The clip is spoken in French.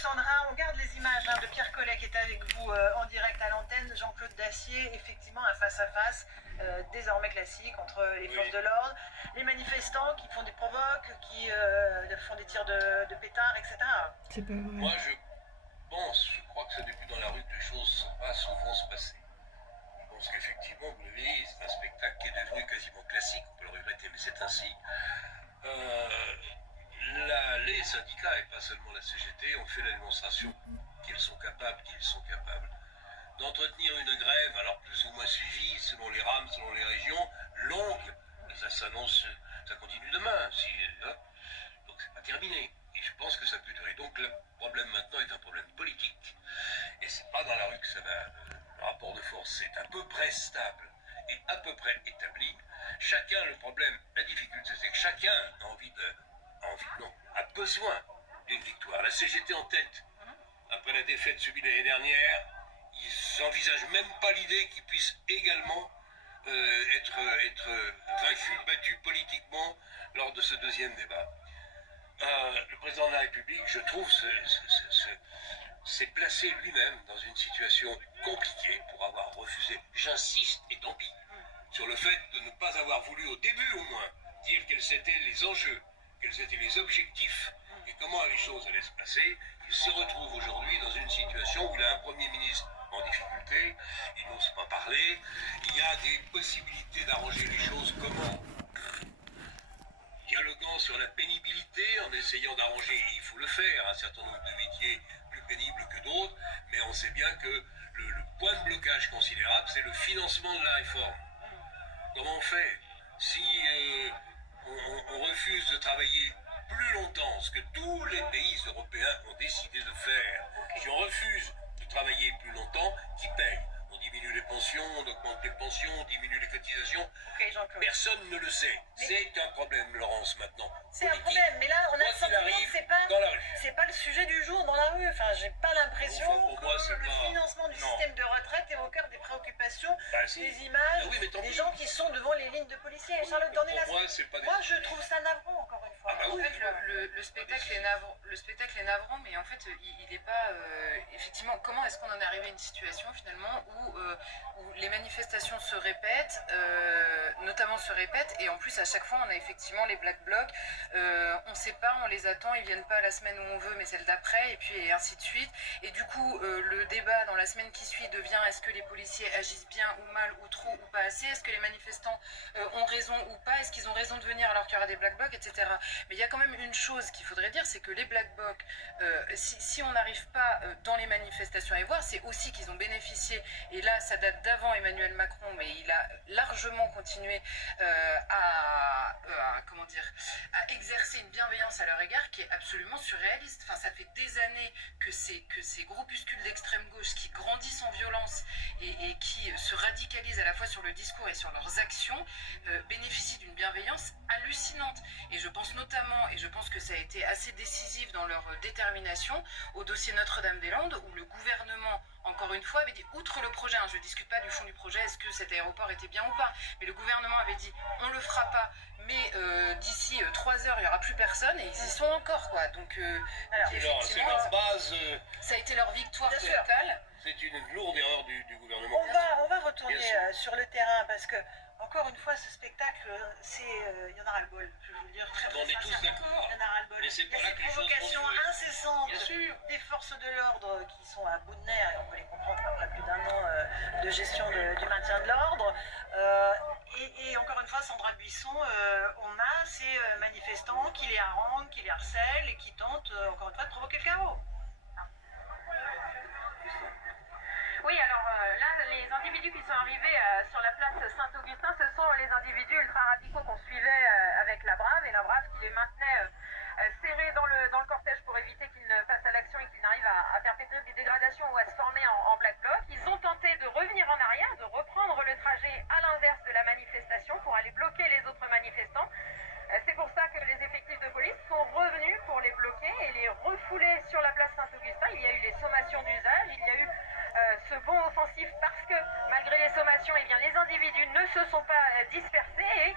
Sandra. On garde les images de Pierre Collet qui est avec vous en direct à l'antenne. Jean-Claude Dacier, effectivement, un face-à-face désormais classique entre les forces de l'ordre, les manifestants qui font des provoques, qui font des tirs de pétards, etc. C'est pas vrai. Moi, je crois que c'est depuis dans la rue que les choses passent ou vont se passer. Je pense qu'effectivement, vous l'avez dit, c'est un spectacle qui est devenu quasiment classique, on peut le regretter, mais c'est ainsi. Les syndicats, et pas seulement la CGT, ont fait la démonstration qu'ils sont capables d'entretenir une grève, alors plus ou moins suivie, selon les rames, selon les régions, longue, et ça s'annonce, ça continue demain, donc c'est pas terminé. Et je pense que ça peut durer. Donc le problème maintenant est un problème politique. Et c'est pas dans la rue que ça va. Le rapport de force est à peu près stable et à peu près établi. Chacun, le problème, la difficulté, c'est que chacun a besoin d'une victoire. La CGT en tête, après la défaite subie l'année dernière, ils n'envisagent même pas l'idée qu'ils puissent également être vaincus, battus politiquement lors de ce deuxième débat. Le président de la République, je trouve, s'est placé lui-même dans une situation compliquée pour avoir refusé, j'insiste et tant pis, sur le fait de ne pas avoir voulu au début au moins dire quels étaient les enjeux, quels étaient les objectifs et comment les choses allaient se passer. Il se retrouve aujourd'hui dans une situation où il a un Premier ministre en difficulté, il n'ose pas parler, il y a des possibilités d'arranger les choses comment ? Dialoguant sur la pénibilité, en essayant d'arranger, il faut le faire, un certain nombre de métiers plus pénibles que d'autres, mais on sait bien que le point de blocage considérable, c'est le financement de la réforme. Comment on fait si on refuse de travailler plus longtemps, ce que tous les pays européens ont décidé de faire? Si on refuse de travailler plus longtemps, qui paye? On diminue les pensions, on augmente les pensions, on diminue les cotisations. Personne ne le sait. C'est un problème, Laurence, maintenant. C'est un problème, mais là, on a le sentiment que c'est pas le sujet du jour dans la rue. Enfin, j'ai pas l'impression que le financement du système de retraite est au cœur des préoccupations, des images, des gens qui sont devant les lignes de policiers. Charlotte Dornelas, moi, je trouve ça navrant, encore une fois. En fait, le spectacle est navrant, mais en fait, il n'est pas... effectivement, comment est-ce qu'on en est arrivé à une situation, finalement, où les manifestations se répètent, et en plus, à chaque fois, on a effectivement les Black Blocs, on sait pas, on les attend, ils viennent pas la semaine où on veut, mais celle d'après, et puis ainsi de suite. Et du coup, le débat dans la semaine qui suit devient est-ce que les policiers agissent bien ou mal, ou trop, ou pas assez? Est-ce que les manifestants ont raison ou pas? Est-ce qu'ils ont raison de venir alors qu'il y aura des Black Blocs, etc. Mais il y a quand même une chose qu'il faudrait dire, c'est que les Black Blocs, si on n'arrive pas dans les manifestations à y voir, c'est aussi qu'ils ont bénéficié, et là ça date d'avant Emmanuel Macron, mais il a largement continué à exercer une bienveillance à leur égard qui est absolument surréaliste. Enfin, ça fait des années que ces groupuscules d'extrême gauche qui grandissent en violence et qui se radicalisent à la fois sur le discours et sur leurs actions bénéficient d'une bienveillance hallucinante. Et je pense notamment, et je pense que ça a été assez décisif dans leur détermination, au dossier Notre-Dame-des-Landes, où le gouvernement, encore une fois, avait dit, outre le projet, je ne discute pas du fond du projet, est-ce que cet aéroport était bien ou pas, mais le gouvernement avait dit, on ne le fera pas, mais d'ici 3 heures, il n'y aura plus personne, et ils y sont encore, quoi. Donc, c'est leur base. Ça a été leur victoire totale. C'est une lourde erreur du gouvernement. On va retourner sur le terrain, parce que, encore une fois, ce spectacle, il y en a ras-le-bol. Je vais vous le dire très On est tous d'accord. Il y en a ras-le-bol. Mais c'est Il y a pas là cette que les choses provocation vont jouer. incessante Bien sûr. des forces de l'ordre qui sont à bout de nerfs, et on peut les comprendre après plus d'un an de gestion du maintien de l'ordre. Et encore une fois, Sandra Buisson, on a ces manifestants qui les haranguent, qui les harcèlent et qui tentent, encore une fois, de provoquer le chaos. Oui, alors là, les individus qui sont arrivés sur la place Saint-Augustin, ce sont les individus ultra-radicaux qu'on suivait avec la Brave, et la Brave qui les maintenait serrés dans le cortège pour éviter qu'ils ne passent à l'action et qu'ils n'arrivent à perpétrer des dégradations ou à se former en Black Bloc. Ils ont tenté de revenir en arrière, de reprendre le trajet à l'inverse de la manifestation pour aller bloquer les autres manifestants. C'est pour ça que les effectifs de police sont revenus pour les bloquer et les refouler sur la place Saint-Augustin. Il y a eu les sommations d'usage, il y a eu ce bond offensif parce que malgré les sommations, eh bien, les individus ne se sont pas dispersés et